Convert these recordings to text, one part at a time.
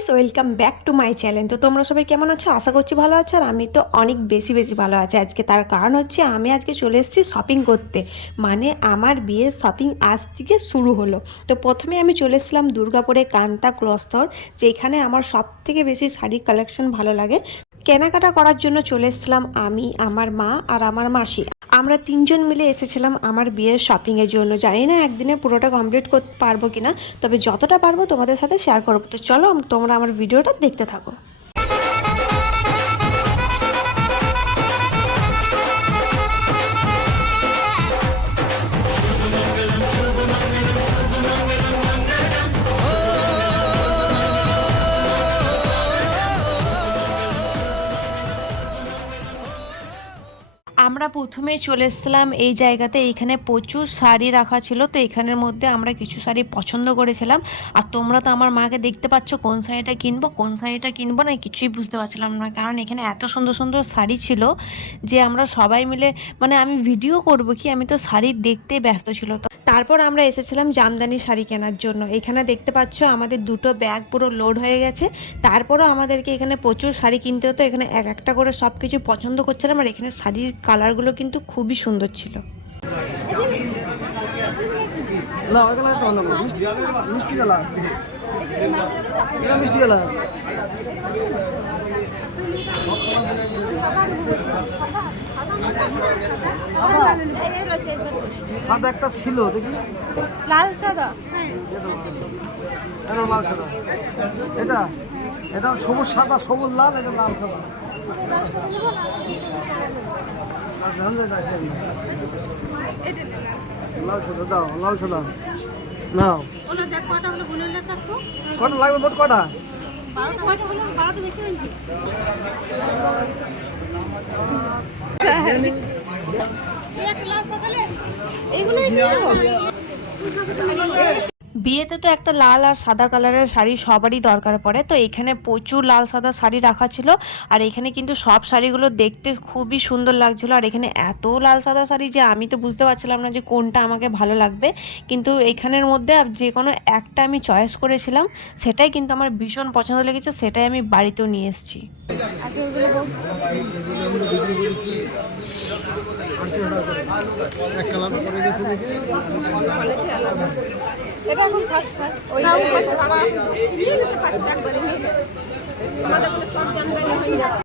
Guys, welcome back to my channel. তো তোমরা সবাই কেমন আছো? আশা করছি ভালো আছো। আর আমি তো অনেক বেশি ভালো আছি আজকে। তার কারণ হচ্ছে আমি আজকে চলে এসেছি শপিং করতে, মানে আমার বিয়ের শপিং আজ থেকে শুরু হলো। তো প্রথমে আমি চলে এসেছিলাম দুর্গাপুরে কান্তা ক্লথ স্টোর, যেখানে আমার সব থেকে বেশি শাড়ির কালেকশন ভালো লাগে। কেনাকাটা করার জন্য চলে এসেছিলাম আমি, আমার মা আর আমার মাসি। আমরা তিনজন মিলে এসেছিলাম আমার বিয়ের শপিংয়ের জন্য। জানি না একদিনে পুরোটা কমপ্লিট করতে পারবো কিনা, তবে যতটা পারবো তোমাদের সাথে শেয়ার করবো। তো চলো তোমরা আমার ভিডিওটা দেখতে থাকো। আমরা প্রথমেই চলে এসেছিলাম এই জায়গাতে। এইখানে প্রচুর শাড়ি রাখা ছিল, তো এখানের মধ্যে আমরা কিছু শাড়ি পছন্দ করেছিলাম। আর তোমরা তো আমার মাকে দেখতে পাচ্ছ, কোন শাড়িটা কিনবো কোন শাড়িটা কিনবো না কিছুই বুঝতে পারছিলাম না, কারণ এখানে এত সুন্দর সুন্দর শাড়ি ছিল যে আমরা সবাই মিলে, মানে আমি ভিডিও করব কি, আমি তো শাড়ি দেখতেই ব্যস্ত ছিল। তো তারপর আমরা এসেছিলাম জামদানি শাড়ি কেনার জন্য। এখানে দেখতে পাচ্ছ আমাদের দুটো ব্যাগ পুরো লোড হয়ে গেছে। তারপরও আমাদেরকে এখানে প্রচুর শাড়ি কিনতে হতো। এখানে এক একটা করে সব কিছু পছন্দ করছিলাম। আর এখানে শাড়ির কালারগুলো কিন্তু খুবই সুন্দর ছিল। সাদা একটা ছিল দেখি, লাল সাদা, লাল সাদা, এটা এটা সবুজ সাদা, সবুজ লাল, এটা লাল সাদা। লাল সাদা দাও, লাল সাদা নাও। কটা লাগবে? মোট কটা? বিয়েতে তো একটা লাল আর সাদা কালারের শাড়ি সবারই দরকার পড়ে। তো এখানে প্রচুর লাল সাদা শাড়ি রাখা ছিল। আর এখানে কিন্তু সব শাড়িগুলো দেখতে খুবই সুন্দর লাগছিল। আর এখানে এত লাল সাদা শাড়ি যে আমি তো বুঝতে পারছিলাম না যে কোনটা আমাকে ভালো লাগবে, কিন্তু এখানের মধ্যে যে কোনো একটা আমি চয়েস করেছিলাম, সেটাই কিন্তু আমার ভীষণ পছন্দ লেগেছে, সেটাই আমি বাড়িতেও নিয়ে এসেছি। এটা এখন থাক থাক ওই আমাদের বলে সব জানকারি হয়ে যাবে।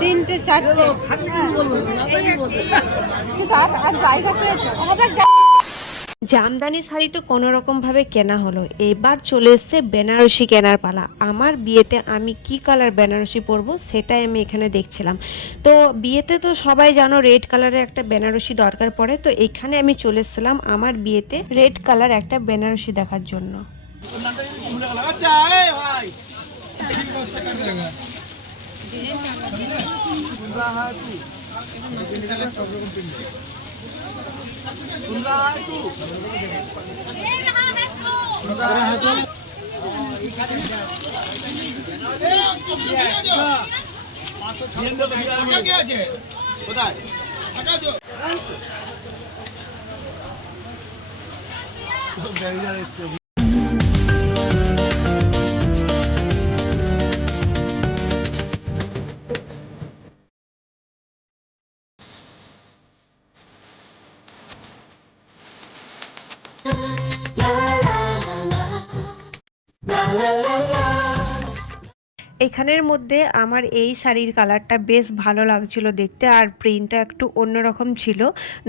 তিনটে চারটে আর জায়গা জামদানি শাড়ি তো কোনো রকমভাবে কেনা হলো। এবার চলে এসছে বেনারসি কেনার পালা। আমার বিয়েতে আমি কি কালার বেনারসি পরবো সেটাই আমি এখানে দেখছিলাম। তো বিয়েতে তো সবাই জানো রেড কালারের একটা বেনারসি দরকার পড়ে। তো এখানে আমি চলে এসেছিলাম আমার বিয়েতে রেড কালার একটা বেনারসি দেখার জন্য। এখানের মধ্যে আমার এই শাড়ির কালারটা বেশ ভালো লাগছিল দেখতে, আর প্রিন্টটা একটু অন্যরকম ছিল।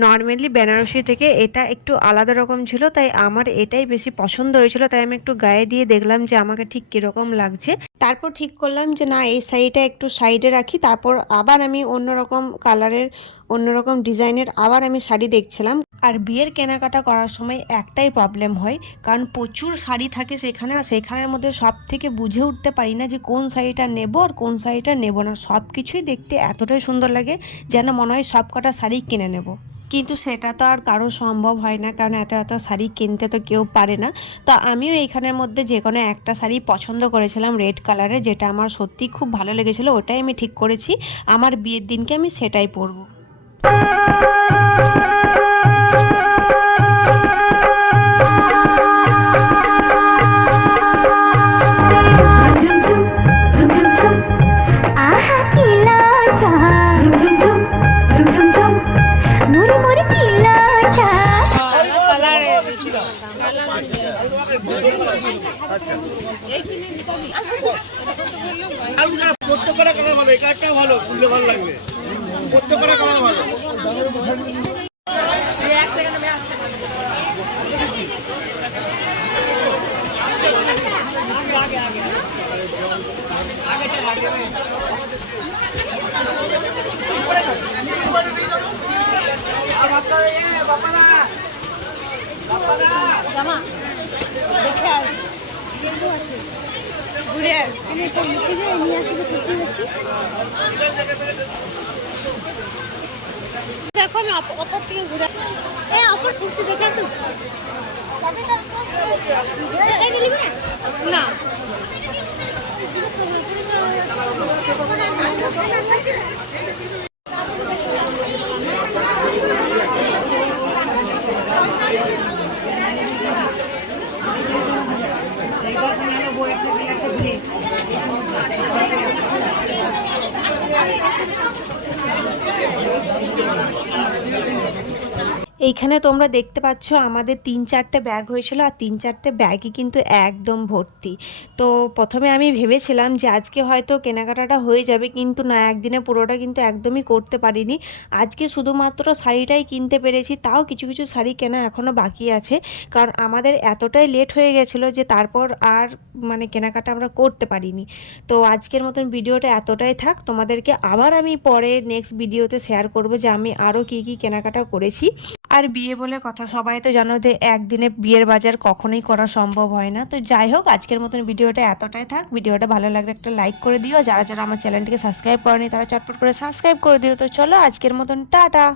নর্মালি বেনারসি থেকে এটা একটু আলাদা রকম ছিল, তাই আমার এটাই বেশি পছন্দ হয়েছিল। তাই আমি একটু গায়ে দিয়ে দেখলাম যে আমাকে ঠিক কীরকম লাগছে। তারপর ঠিক করলাম যে না, এই শাড়িটা একটু সাইডে রাখি। তারপর আবার আমি অন্যরকম কালারের, অন্যরকম ডিজাইনের আবার আমি শাড়ি দেখছিলাম। আর বিয়ের কেনাকাটা করার সময় একটাই প্রবলেম হয়, কারণ প্রচুর শাড়ি থাকে সেখানে। আর সেখানের মধ্যে সব থেকে বুঝে উঠতে পারি না যে কোন শাড়িটা নেব আর কোন শাড়িটা নেব না। সব কিছুই দেখতে এতটাই সুন্দর লাগে যেন মনে হয় সব কটা শাড়ি কিনে নেব। কিন্তু সেটা তো আর কারো সম্ভব হয় না, কারণ এত এত শাড়ি কিনতে তো কেউ পারে না। তো আমিও এইখানের মধ্যে যে কোনো একটা শাড়ি পছন্দ করেছিলাম রেড কালারে, যেটা আমার সত্যি খুব ভালো লেগেছিলো, ওটাই আমি ঠিক করেছি আমার বিয়ের দিনকে আমি সেটাই পরবো। প্রত্যেকটা কালার ভালো, এটা একটা ভালো, খুললে ভালো লাগবে। প্রত্যেকটা কালার ভালো। জামা দেখে আর ঘুরে আর নিয়ে আসি দেখো আমি অপর থেকে ঘুরে অপর কুর্তি দেখে আসুন না এইখানে তোমরা দেখতে পাচ্ছ আমাদের 3-4টে ব্যাগ হয়েছিল, আর 3-4টে ব্যাগই কিন্তু একদম ভর্তি। তো প্রথমে আমি ভেবেছিলাম যে আজকে হয়তো কেনাকাটাটা হয়ে যাবে, কিন্তু না, একদিনে পুরোটা কিন্তু একদমই করতে পারিনি। আজকে শুধুমাত্র শাড়িটাই কিনতে পেরেছি, তাও কিছু কিছু শাড়ি কেনা এখনও বাকি আছে, কারণ আমাদের এতটাই লেট হয়ে গেছিলো যে তারপর আর মানে কেনাকাটা আমরা করতে পারিনি। তো আজকের মতন ভিডিওটা এতটাই থাক, তোমাদেরকে আবার আমি পরে নেক্সট ভিডিওতে শেয়ার করব যে আমি আরও কী কী কেনাকাটা করেছি। আর বিয়ে বলে কথা, সবাই তো জানো যে একদিনে বিয়ের বাজার কখনোই করা সম্ভব হয় না। তো যাই হোক, আজকের মতন ভিডিওটা এতটাই থাক। ভিডিওটা ভালো লাগলে একটা লাইক করে দিও, যারা যারা আমার চ্যানেলটিকে সাবস্ক্রাইব করেনি তারা চটপট করে সাবস্ক্রাইব করে দিও। তো চলো আজকের মতন টাটা।